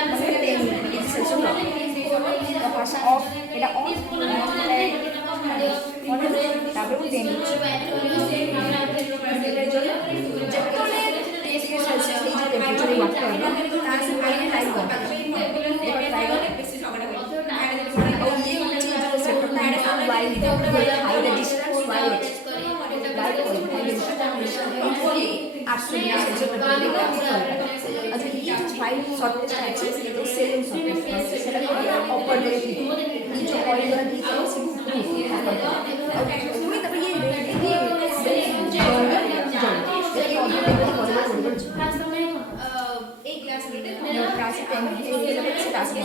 মানে 10 degree Celsius হবে। তখন অফ এটা অন তারপরে 10 এর জন্য যেতলে 10 ডিগ্রি সেলসিয়াস এই যে টেম্পারেচারে রাখতে হবে তার সাথে আগে লাইট করতে হবে। এবার ট্রাই করে বেশি ঝগড়া করে और ये चीज जो सेट होता है white high resistance white light ये 800 डिग्री सेल्सियस पर अच्छा ये जो वाइट सॉफ्टनेस है ये तो सेलिंग सॉफ्टनेस है सेटा को ऊपर ले ये जो ऑयल वाला दिख रहा है वो तुम्हें तब ये एक ग्लास लेते हैं ग्लास पे ये लगे से ग्लास में